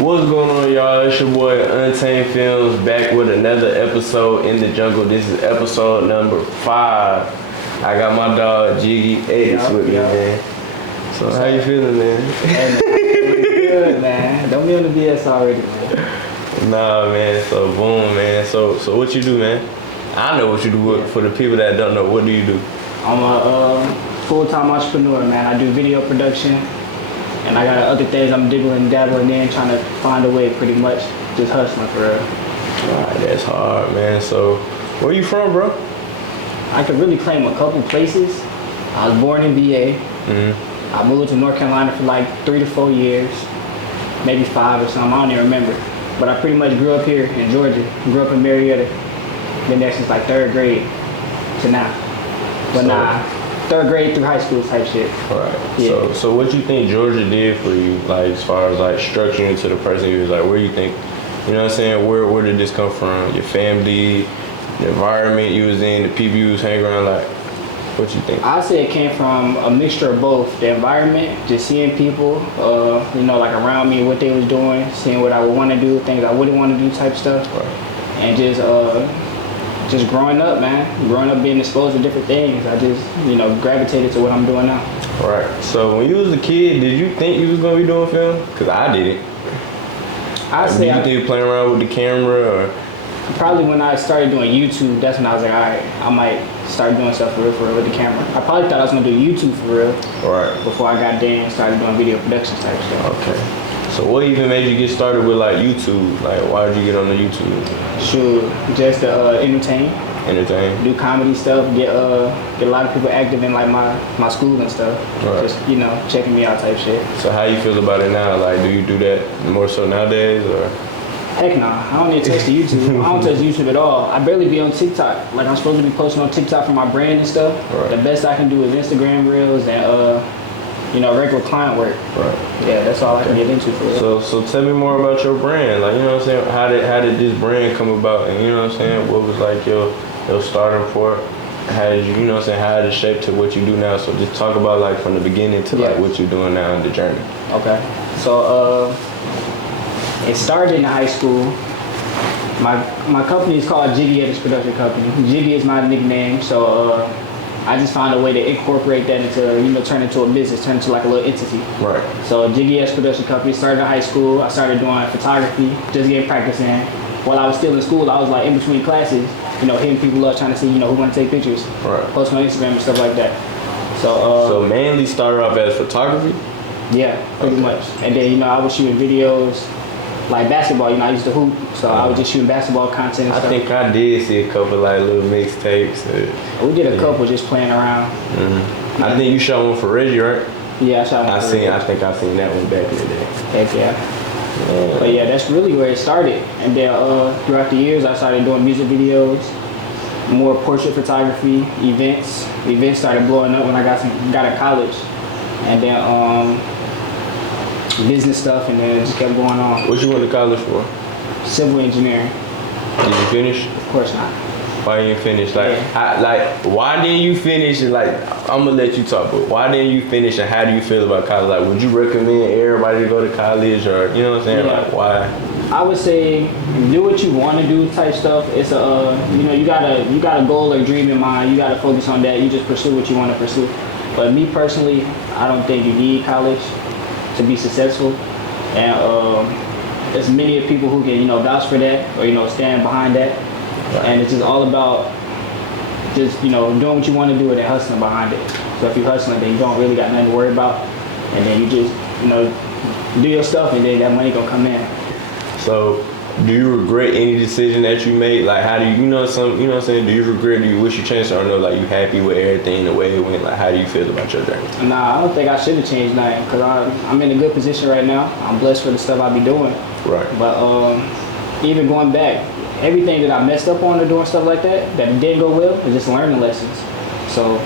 What's going on, y'all? It's your boy Untamed Films back with another episode in the jungle. This is episode number 5. I got my dog Jiggy Edits with me, man. So how you feeling, man? Good, man. Don't be on the BS already, man. Nah, man. So boom, man. So what you do, man? I know what you do. Yeah. For the people that don't know, what do you do? I'm a full-time entrepreneur, man. I do video production. And I got other things I'm dabbling in, trying to find a way, pretty much. Just hustling for real. Alright, that's hard, man. So, where you from, bro? I could really claim a couple places. I was born in VA. Mm-hmm. I moved to North Carolina for like 3 to 4 years, maybe 5 or something. I don't even remember. But I pretty much grew up here in Georgia. Grew up in Marietta. Been there since like 3rd grade to now. But nah. 3rd grade through high school type shit. Right. Yeah. So what you think Georgia did for you, like as far as like structuring into the person you was like, where you think, you know what I'm saying, where did this come from? Your family, the environment you was in, the people you was hanging around, like, what you think? I'd say it came from a mixture of both. The environment, just seeing people, like around me, what they was doing, seeing what I would want to do, things I wouldn't want to do type stuff. Right. And just growing up, man. Growing up, being exposed to different things. I just, gravitated to what I'm doing now. Right. So when you was a kid, did you think you was gonna be doing film? Cause I didn't. Did you think you playing around with the camera or? Probably when I started doing YouTube, that's when I was like, all right, I might start doing stuff for real with the camera. I probably thought I was gonna do YouTube for real. Right. Before I got there and started doing video production type stuff. Okay. So what even made you get started with like YouTube? Like why did you get on the YouTube? Sure, just to entertain. Do comedy stuff, get a lot of people active in like my school and stuff. Right. Just, checking me out type shit. So how you feel about it now? Like do you do that more so nowadays or? Heck nah, I don't need to touch the YouTube. I don't touch YouTube at all. I barely be on TikTok. Like I'm supposed to be posting on TikTok for my brand and stuff. Right. The best I can do is Instagram Reels and regular client work. Right. Yeah, that's all I can get into for real. So tell me more about your brand. Like, you know what I'm saying? How did this brand come about? And you know what I'm saying? What was like your starting point? How did you, you know what I'm saying? How did it shape to what you do now? So just talk about like from the beginning to like what you're doing now in the journey. Okay. So it started in high school. My company is called Jiggy Edits production company. Jiggy is my nickname. So I just found a way to incorporate that into, turn into a business, turn into like a little entity. Right. So Jiggy Edits production company started in high school. I started doing photography, just getting practice in. While I was still in school, I was like in between classes, hitting people up, trying to see, who want to take pictures. Right. Post on Instagram and stuff like that. So mainly started off as photography? Yeah, pretty much. And then, I was shooting videos, like basketball, I used to hoop, so I was just shooting basketball content and stuff. I think I did see a couple like little mixtapes. We did a couple just playing around. Mm-hmm. I think you shot one for Reggie, right? Yeah, I shot one for Reggie. I think I seen that one back in the day. Heck yeah. But yeah, that's really where it started. And then throughout the years, I started doing music videos, more portrait photography, events. Events started blowing up when I got to college. And then business stuff, and then it just kept going on. What you went to college for? Civil engineering. Did you finish? Of course not. Why didn't you finish? Why didn't you finish? And I'm gonna let you talk, but why didn't you finish? And how do you feel about college? Like, would you recommend everybody to go to college, or you know what I'm saying? Yeah. Like, why? I would say do what you want to do type stuff. It's you got a goal or dream in mind. You got to focus on that. You just pursue what you want to pursue. But me personally, I don't think you need college to be successful. And there's many people who can vouch for that or stand behind that. Right. And it's just all about just doing what you want to do and then hustling behind it. So if you're hustling, then you don't really got nothing to worry about, and then you just do your stuff, and then that money gonna come in. So do you regret any decision that you made? Like, how do you what I'm saying? Do you regret? Do you wish you changed it, or no? Like, you happy with everything the way it went? Like, how do you feel about your journey? Nah, I don't think I should have changed nothing because I'm in a good position right now. I'm blessed for the stuff I be doing. Right. But even going back, everything that I messed up on or doing stuff like that didn't go well, is just learning lessons. So,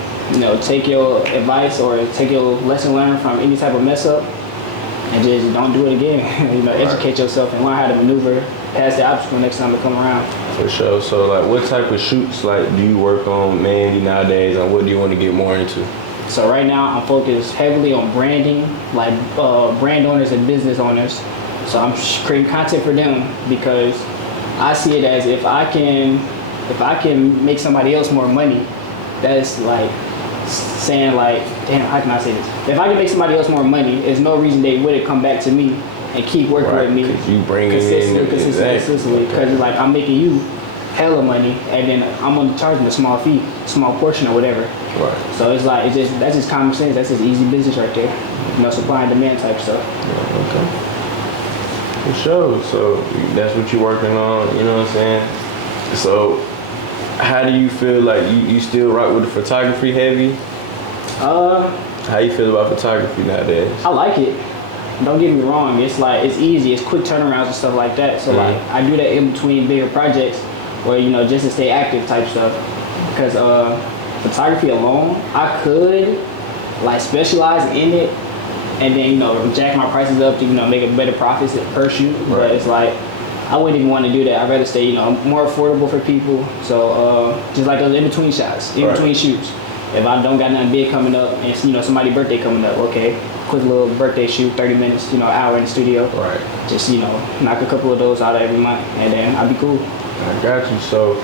take your advice or take your lesson learned from any type of mess up and just don't do it again. Right. Educate yourself and learn how to maneuver past the obstacle next time it come around. For sure. So, like, what type of shoots, like, do you work on mainly nowadays, and what do you want to get more into? So right now, I'm focused heavily on branding, like brand owners and business owners So I'm creating content for them because I see it as if I can make somebody else more money, that's like saying like, damn, how can I say this? If I can make somebody else more money, there's no reason they wouldn't come back to me and keep working with me. Because you bring it in consistently. Because it's like I'm making you hella money, and then I'm gonna charge them a small fee, small portion or whatever. Right. So it's like that's just common sense. That's just easy business right there. You know, supply and demand type stuff. Yeah, okay. For sure. So that's what you're working on. You know what I'm saying? So how do you feel like you still rock with the photography heavy? How you feel about photography nowadays? I like it. Don't get me wrong. It's like it's easy. It's quick turnarounds and stuff like that. So like I do that in between bigger projects, or just to stay active type stuff. Because photography alone, I could like specialize in it, and then jack my prices up to make a better profits per shoot. Right. But it's like I wouldn't even want to do that. I'd rather stay more affordable for people. So just like those in between shots, in between shoots. If I don't got nothing big coming up and somebody's birthday coming up, okay, quick little birthday shoot, 30 minutes, hour in the studio. Right. Just knock a couple of those out every month, and then I'll be cool. I got you. So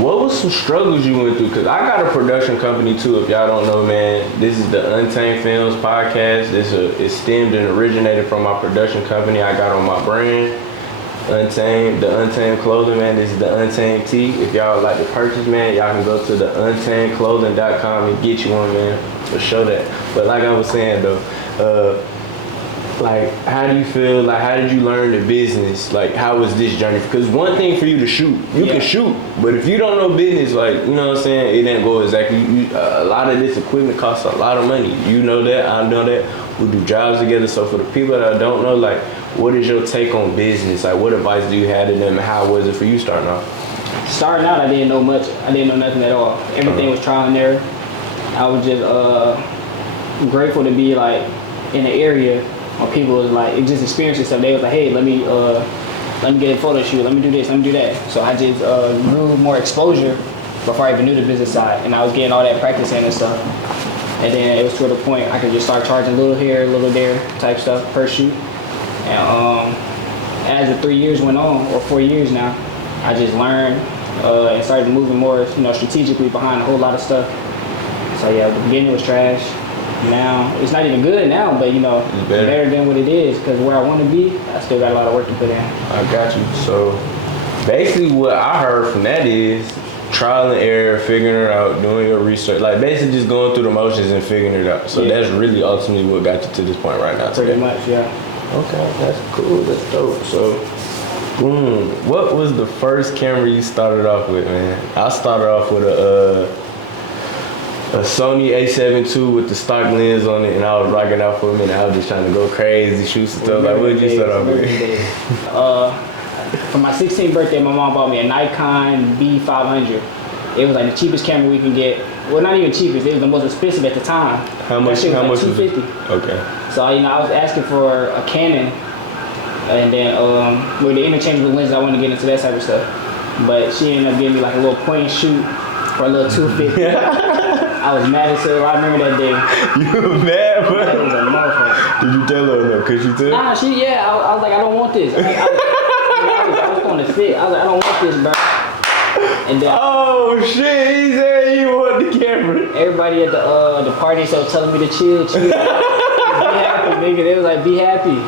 what was some struggles you went through? Because I got a production company too, if y'all don't know, man. This is the Untamed Films podcast. It stemmed and originated from my production company I got on my brand. The Untamed Clothing, man. This is the Untamed Tee. If y'all like to purchase, man, y'all can go to the untamedclothing.com and get you one, man, for sure that. But like I was saying though, like how do you feel? Like how did you learn the business? Like how was this journey? Because one thing for you to shoot, you can shoot, but if you don't know business, like what I'm saying, it didn't go exactly. A lot of this equipment costs a lot of money. You know that, I know that. We do jobs together. So for the people that don't know, like, what is your take on business? Like, what advice do you have to them, and how was it for you starting off? Starting out, I didn't know much. I didn't know nothing at all. Everything was trial and error. I was just grateful to be like in the area where people was like just experiencing stuff. They was like, hey, let me get a photo shoot. Let me do this. Let me do that. So I just grew more exposure before I even knew the business side, and I was getting all that practice in and stuff. And then it was to the point I could just start charging a little here, a little there type stuff per shoot. And as the 3 years went on, or 4 years now, I just learned and started moving more, strategically behind a whole lot of stuff. So yeah, the beginning was trash. Now it's not even good now, but it's better than what it is. Because where I want to be, I still got a lot of work to put in. I got you. So basically, what I heard from that is trial and error, figuring it out, doing your research, like basically just going through the motions and figuring it out. So that's really ultimately what got you to this point right now. Pretty much, yeah. Okay, that's cool. That's dope. So, what was the first camera you started off with, man? I started off with a Sony A7 II with the stock lens on it, and I was rocking out for a minute. I was just trying to go crazy, shoot some stuff. Like, what did you start off with? For my 16th birthday, my mom bought me a Nikon B500. It was like the cheapest camera we can get. Well, not even cheapest. It was the most expensive at the time. How much? That shit was how like much $250. Okay. So I was asking for a Canon, and then with the interchangeable lenses, I wanted to get into that type of stuff. But she ended up giving me like a little point and shoot for a little $250. I was mad as hell. I remember that day. You were mad, bro? That was a motherfucker. Did you tell her no? Could you tell? Nah, I was like, I don't want this. I was going to fit. I was like, I don't want this, bro. And then, oh shit, he said he want the camera. Everybody at the party so telling me to chill. Be happy, nigga. They was like, be happy.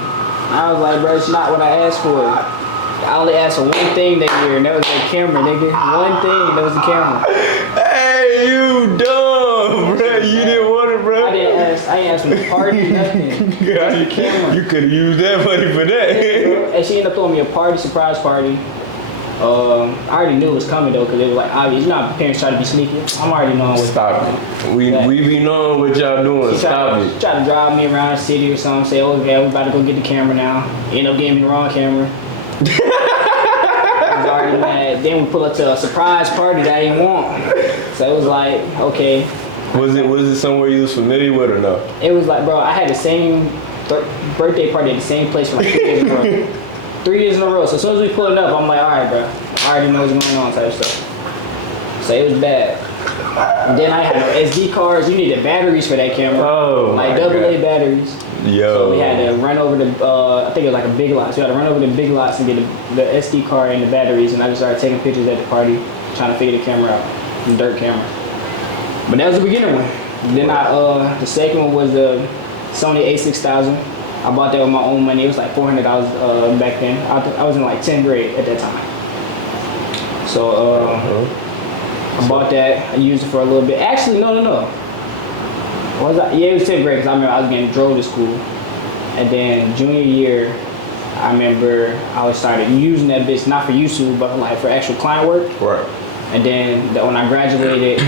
I was like, bro, it's not what I asked for. I only asked for one thing that year, and that was that camera, nigga. One thing, that was the camera. Hey, you dumb, bro. You didn't want it, bro. I ain't asked for the party, nothing. You could have used that money for that. And she ended up throwing me a surprise party. I already knew it was coming though, because it was like obvious. You know how parents try to be sneaky? I'm already knowing what. Stop it. We be knowing what y'all doing. Stop it. She tried to drive me around the city or something, say, oh yeah, we about to go get the camera now. End up getting me the wrong camera. I was already mad. Then we pull up to a surprise party that I didn't want. So it was like, okay. Was it somewhere you was familiar with or no? It was like, bro, I had the same birthday party at the same place for like 3 years in a row. 3 years in a row. So as soon as we pulled up, I'm like, all right, bro. I already know what's going on type stuff. So it was bad. And then I had no SD cards. You needed batteries for that camera. Oh, like AA batteries. Yo. So we had to run over the, I think it was like a Big Lots. We had to run over the Big Lots and get the SD card and the batteries, and I just started taking pictures at the party, trying to figure the camera out, the dirt camera. But that was the beginner one. Then the second one was the Sony A6000. I bought that with my own money. It was like $400 back then. I was in like 10th grade at that time. So I bought that. I used it for a little bit. Actually, no. What was I? Yeah, it was 10th grade because I remember I was getting drove to school. And then junior year, I remember I started using that bitch not for YouTube, but like for actual client work. Right. And then when I graduated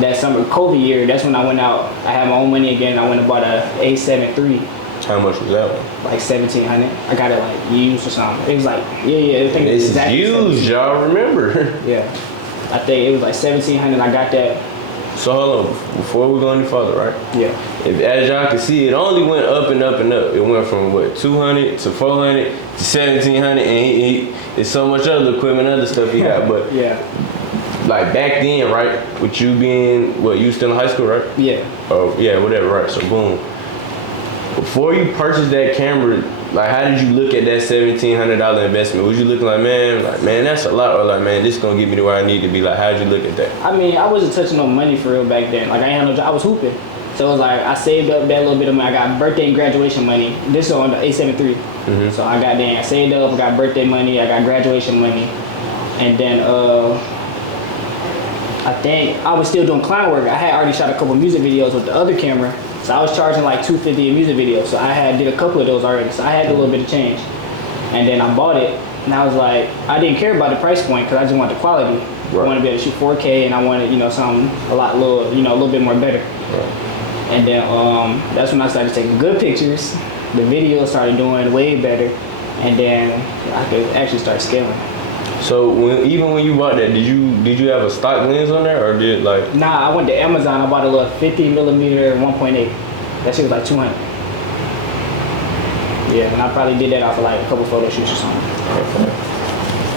that summer, COVID year, that's when I went out. I had my own money again. I went and bought a A7 III. How much was that one? Like $1,700. I got it like used or something. It was like I think it was This is exactly used, y'all remember? Yeah, I think it was like $1,700. I got that. So hold on, before we go any further, right? Yeah. As y'all can see, it only went up and up and up. It went from what, 200 to 400 to 1,700, and it's so much other equipment, other stuff he got. But yeah, like back then, right? With you being you still in high school, right? yeah. Oh yeah, whatever, right? So boom. Before you purchased that camera, like how did you look at that $1,700 investment? Was you looking like, man, that's a lot, or like, man, this is gonna get me to where I need to be? Like, how'd you look at that? I mean, I wasn't touching no money for real back then. Like I ain't had no job. I was hooping. So it was like I saved up that little bit of money. I got birthday and graduation money. This is on the A7 III. Mm-hmm. So I saved up. I got birthday money. I got graduation money, and then I think I was still doing client work. I had already shot a couple music videos with the other camera. So I was charging like $250 a music video. So I did a couple of those already. So I had a little bit of change. And then I bought it, and I was like, I didn't care about the price point because I just wanted the quality. Right. I wanted to be able to shoot 4K, and I wanted, something a little bit more better. Right. And then that's when I started taking good pictures. The video started doing way better, and then I could actually start scaling. So even when you bought that, did you have a stock lens on there, or did like? Nah, I went to Amazon. I bought a little 50mm 1.8. That shit was like $200. Yeah, and I probably did that off of like a couple photo shoots or something. Okay.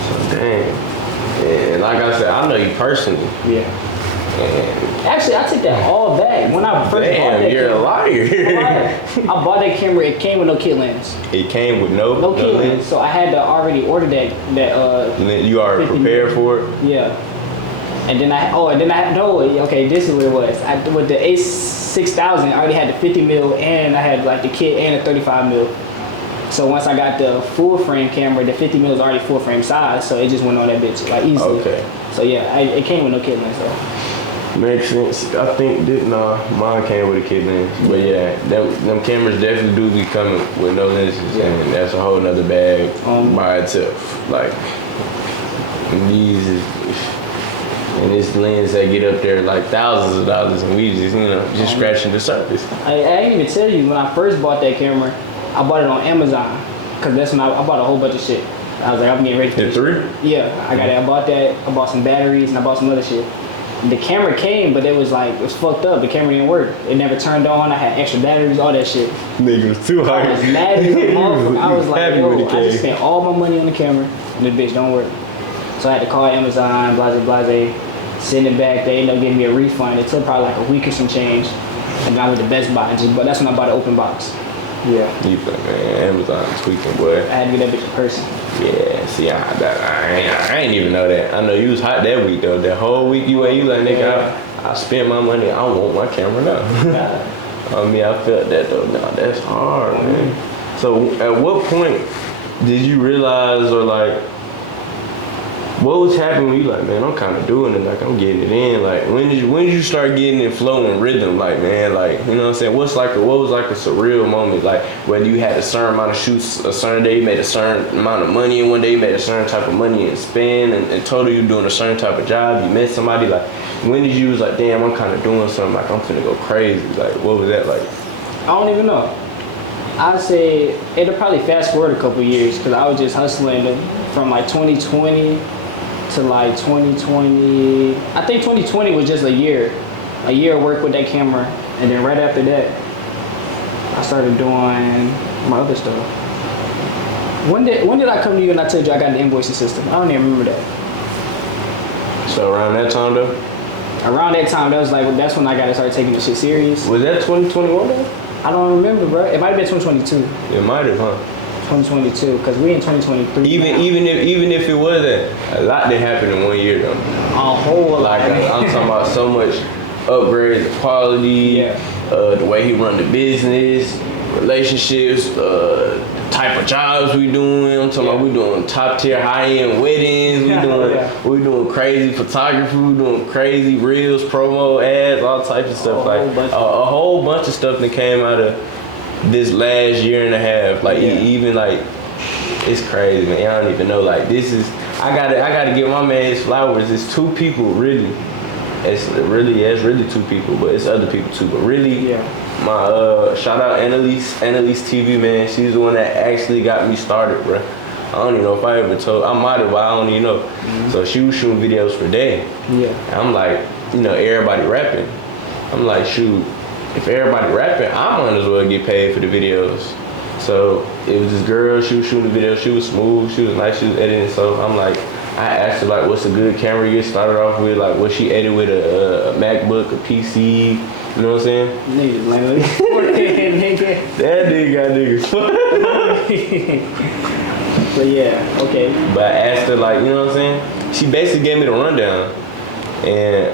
So dang. And like I said, I know you personally. Yeah. And Actually, I took that all back when I first bought damn, that. you're a liar. I bought that camera. It came with no kit lens. It came with no kit lens. So I had to already order that. You already prepared for it. Yeah. And then this is what it was. With the A6000, I already had the 50mm, and I had like the kit and the 35mm. So once I got the full frame camera, the 50mm was already full frame size, so it just went on that bitch like easily. Okay. So yeah, it came with no kit lens though. Makes sense. I think mine came with a kit lens. But yeah, them cameras definitely do be coming with no lenses, and that's a whole nother bag by itself. Like and this lens that get up there like thousands of dollars, and we just scratching the surface. I didn't even tell you, when I first bought that camera, I bought it on Amazon, because that's when I bought a whole bunch of shit. I was like, I'm getting ready for The this three? shit. Yeah, I got it. I bought that. I bought some batteries, and I bought some other shit. The camera came, but it was fucked up. The camera didn't work. It never turned on. I had extra batteries, all that shit. Nigga was too hard. I was mad as a motherfucker. I was like, Happy with yo, the I just case. spent all my money on the camera, and this bitch don't work. So I had to call Amazon, blase, send it back. They ended up giving me a refund. It took probably like a week or some change. And then I went to Best Buy, but that's when I bought an open box. Yeah. You think, man, Amazon tweaking, boy. I had to get that bitch in person. Yeah, see, I ain't even know that. I know you was hot that week, though. That whole week you like, nigga, I spent my money. I want my camera now. I mean, I felt that, though. Nah, that's hard, man. So at what point did you realize, or like, what was happening when you like, man, I'm kind of doing it, like I'm getting it in. Like when did you start getting in flow and rhythm? Like, man, like, you know what I'm saying? What was like a surreal moment? Like whether you had a certain amount of shoots a certain day, you made a certain amount of money, and one day you made a certain type of money and spend, and total you doing a certain type of job, you met somebody. Like when did you was like, damn, I'm kind of doing something, like I'm finna go crazy? Like what was that like? I don't even know. I'd say it'll probably fast forward a couple years, because I was just hustling from like 2020 to like 2020. I think 2020 was just a year of work with that camera, and then right after that, I started doing my other stuff. When did I come to you and I told you I got the invoicing system? I don't even remember that. So around that time though? Around that time, that's when I got to start taking this shit serious. Was that 2021 though? I don't remember, bro. It might have been 2022. It might have, huh? 2022, because we in 2023. Even if it wasn't, a lot did happen in 1 year though. A whole lot. Like I'm talking about so much upgrade the quality, the way he run the business, relationships, the type of jobs we doing. I'm talking about we doing top tier high end weddings. We doing crazy photography. We doing crazy reels, promo ads, all types of stuff. A whole bunch of stuff that came out of this last year and a half. Like even like it's crazy, man. I don't even know. Like this is I gotta give my man his flowers. It's two people really. It's really two people, but it's other people too. But really, my shout out Annalise TV, man. She's the one that actually got me started, bro. I don't even know if I ever told. I might have, but I don't even know. So she was shooting videos for Day. Yeah. And I'm like, everybody rapping. I'm like, shoot, if everybody rapping, I might as well get paid for the videos. So it was this girl. She was shooting the video. She was smooth. She was nice. She was editing. So I'm like. I asked her like, what's a good camera to get started off with? Like, what she edit with a MacBook, a PC? You know what I'm saying? Niggas, like, that nigga got niggas. But yeah, okay. But I asked her like, you know what I'm saying? She basically gave me the rundown, and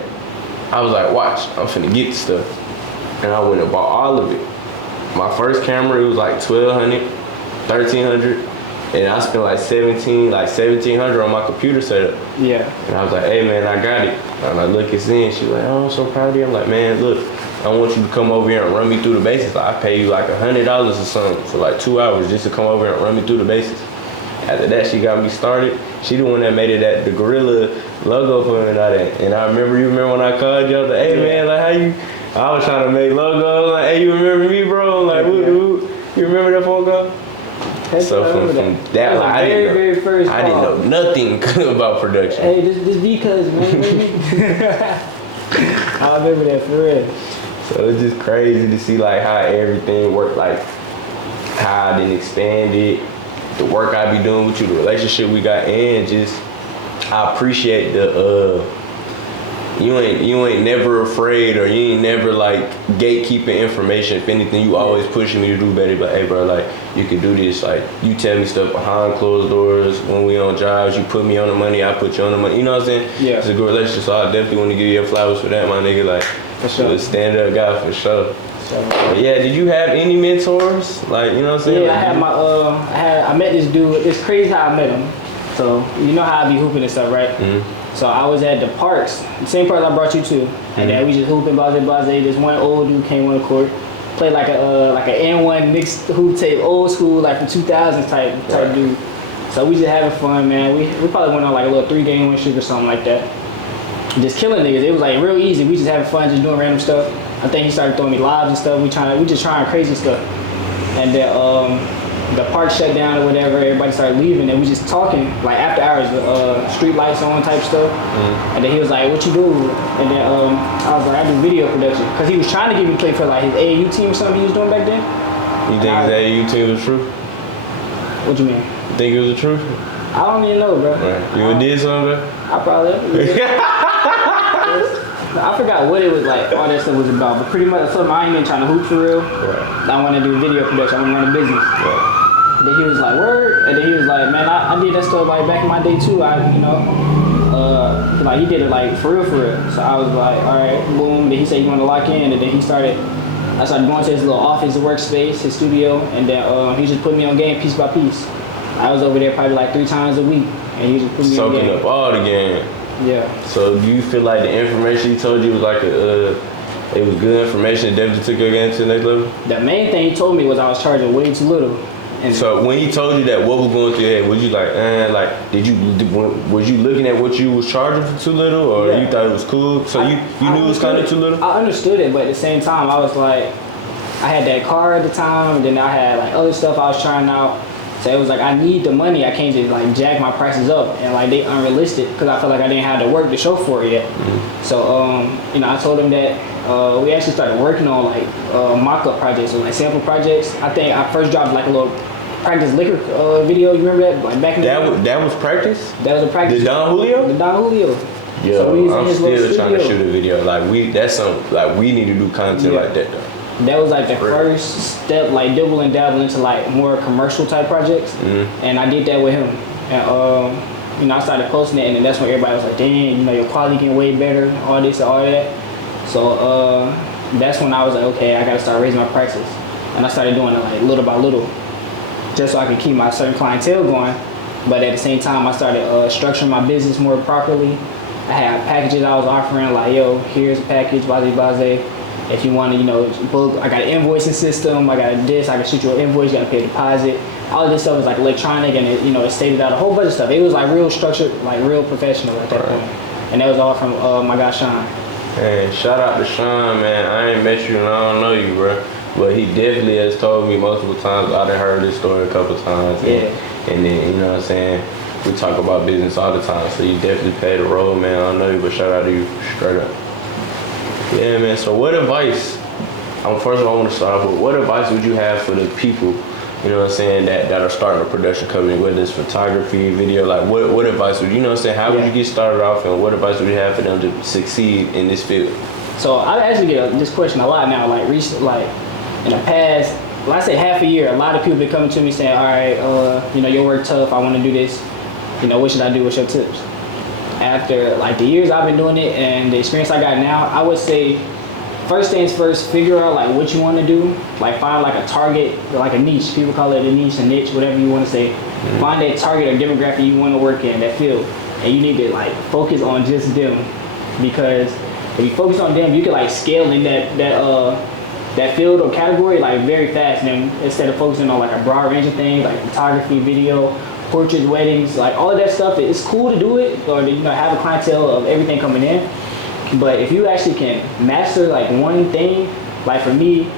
I was like, watch, I'm finna get the stuff, and I went and bought all of it. My first camera, it was like $1,200, $1,300. And I spent like $1,700 on my computer setup. Yeah. And I was like, hey man, I got it. And I look and see, and she was like, oh, I'm so proud of you. I'm like, man, look, I want you to come over here and run me through the basics. Like, I pay you like $100 or something for like 2 hours just to come over here and run me through the basics. After that, she got me started. She the one that made it the gorilla logo for me and all that. And I remember, when I called you, I was like, hey man, like how you? I was trying to make logos. Like, hey, you remember me, bro? Like, you remember that phone call? So from that, like, I didn't know nothing about production. Hey, this because man. I remember that for real. So it's just crazy to see like how everything worked, like how I didn't expand it, the work I be doing with you, the relationship we got, and just I appreciate the you ain't never afraid, or you ain't never like gatekeeping information. If anything, you always pushing me to do better. But hey, bro, like you can do this. Like you tell me stuff behind closed doors. When we on jobs, you put me on the money, I put you on the money. You know what I'm saying? Yeah. It's a good relationship. So I definitely want to give you your flowers for that, my nigga. Like for sure, a stand up guy for sure. But yeah, did you have any mentors? Like, you know what I'm saying? Yeah, I had I met this dude. It's crazy how I met him. So you know how I be hooping and stuff, right? Mm-hmm. So I was at the parks, the same parks I brought you to, and then we just hooping, blase. This one old dude came on the court, played like an N1 mixed hoop tape, old school, like the 2000s type dude. So we just having fun, man. We probably went on like a little 3-game win streak or something like that. Just killing niggas. It was like real easy. We just having fun, just doing random stuff. I think he started throwing me lobs and stuff. We just trying crazy stuff, and then the park shut down or whatever, everybody started leaving, and we just talking, like after hours, street lights on type stuff. And then he was like, what you do? And then I was like, I do video production. Cause he was trying to get me to play for like his AAU team or something he was doing back then. You think his AAU team was true? What you mean? You think it was the truth? I don't even know, bro. Right. You did something? I probably I forgot what it was like, all that stuff was about, but pretty much something I ain't been trying to hoop for real. Right. I want to do video production, I want to run a business. Right. Then he was like, word? And then he was like, man, I did that stuff like back in my day too. Like he did it like for real. So I was like, all right, boom. Then he said he wanted to lock in, and then I started going to his little office, his workspace, his studio, and then he just put me on game piece by piece. I was over there probably like 3 times a week, and he just put me on game. Soaking up all the game. Yeah. So do you feel like the information he told you was like it was good information that definitely took your game to the next level? The main thing he told me was I was charging way too little. And so when he told you that, what was going through your head? Was you like, was you looking at what you was charging for too little, or you thought it was cool? So you knew it was kind of too little? I understood it, but at the same time, I was like, I had that car at the time, and then I had like other stuff I was trying out. So it was like, I need the money. I can't just like jack my prices up and like they unrealistic, because I felt like I didn't have the work to show for it yet. Mm-hmm. So I told him that we actually started working on like mock-up projects or like sample projects. I think I first dropped like a little practice liquor video. You remember that? Like back in that was practice? That was a practice. The Don Julio? The Don Julio. Yeah, so I'm still trying to shoot a video. Like that's something like we need to do content like that though. that was like the first step, like dibble and dabble into like more commercial type projects. And I did that with him. And you know, I started posting it, and then that's when everybody was like, "Dang, you know, your quality getting way better, all this and all that." So that's when I was like, "Okay, I gotta start raising my prices," and I started doing it like little by little, just so I could keep my certain clientele going. But at the same time, I started structuring my business more properly. I had packages I was offering, like, "Yo, here's a package, baze. If you want to, you know, book, I got an invoicing system. I got this. I can shoot you an invoice. You got to pay a deposit." All of this stuff was like electronic, and it, you know, it stated out a whole bunch of stuff. It was like real structured, like real professional at that point. And that was all from my guy Sean. Hey, shout out to Sean, man. I ain't met you and I don't know you, bro. But he definitely has told me multiple times. I done heard this story a couple times. And then, you know what I'm saying, we talk about business all the time. So you definitely played a role, man. I don't know you, but shout out to you straight up. Yeah, man. So what advice, first of all, I want to start off with, what advice would you have for the people, you know what I'm saying, that are starting a production company, whether it's photography, video, like what advice would you know what I'm saying, how would you get started off, and what advice would you have for them to succeed in this field? So I actually get this question a lot now, like recent, like in the past, well, I say half a year, a lot of people been coming to me saying, "All right, you know, your work tough, I want to do this, you know, what should I do, what's your tips?" After like the years I've been doing it and the experience I got now, I would say first things first, figure out like what you want to do, like find like a target, like a niche. People call it a niche, a niche, whatever you want to say. Find that target or demographic you want to work in, that field, and you need to like focus on just them, because if you focus on them, you can like scale in that field or category like very fast. And then instead of focusing on like a broad range of things like photography, video, portraits, weddings, like all of that stuff, it's cool to do it, or you know, have a clientele of everything coming in. But if you actually can master like one thing, like for me,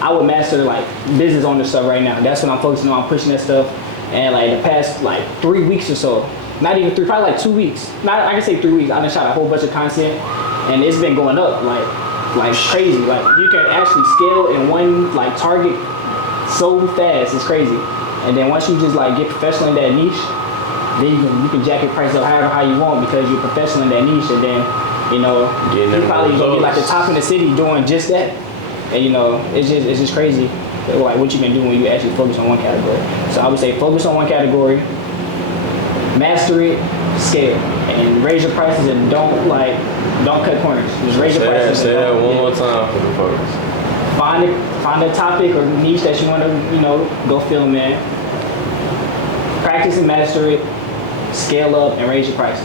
I would master like business owner stuff right now. That's what I'm focusing on, pushing that stuff. And like the past like 3 weeks or so, not even 3, probably like 2 weeks. I can say 3 weeks. I done shot a whole bunch of content, and it's been going up like crazy. Like you can actually scale in one like target so fast, it's crazy. And then once you just like get professional in that niche, then you can jack your price up however how you want, because you're professional in that niche. And then, you know, you probably gonna be like the top in the city doing just that. And you know, it's just crazy like what you can do when you actually focus on one category. So I would say focus on one category, master it, scale, and raise your prices, and don't cut corners. Just raise your prices. Say that one more time for the folks. Find a topic or niche that you want to, you know, go film in. Practice and master it, scale up, and raise your prices.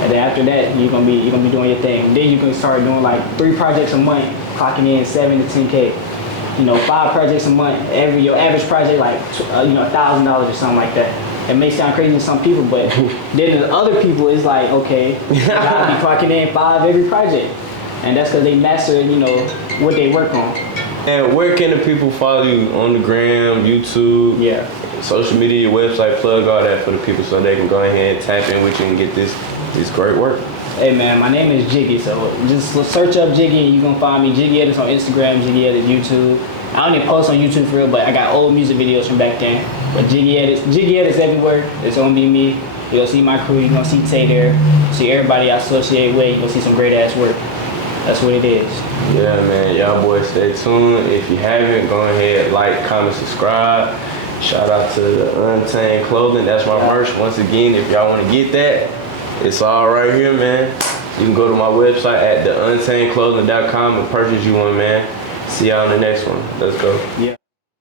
And then after that, you're gonna be doing your thing. Then you can start doing like 3 projects a month, clocking in 7 to 10K. You know, 5 projects a month. Your average project like you know, $1,000 or something like that. It may sound crazy to some people, but then the other people is like, okay, I'll be clocking in 5 every project, and that's because they master, you know, what they work on. And where can the people follow you? On the gram, YouTube, social media, your website, plug all that for the people so they can go ahead and tap in with you and get this great work. Hey man, my name is Jiggy, so just search up Jiggy and you can find me. Jiggy Edits on Instagram, Jiggy Edits YouTube. I don't even post on YouTube for real, but I got old music videos from back then. But Jiggy Edits everywhere. It's gonna be me. You'll see my crew, you're gonna see Tay there, see everybody I associate with, you're gonna see some great ass work. That's what it is. Yeah, man, y'all boys stay tuned. If you haven't, go ahead, like, comment, subscribe. Shout out to the Untamed Clothing. That's my merch. Once again, if y'all want to get that, it's all right here, man. You can go to my website at theuntamedclothing.com and purchase you one, man. See y'all in the next one. Let's go. Yeah.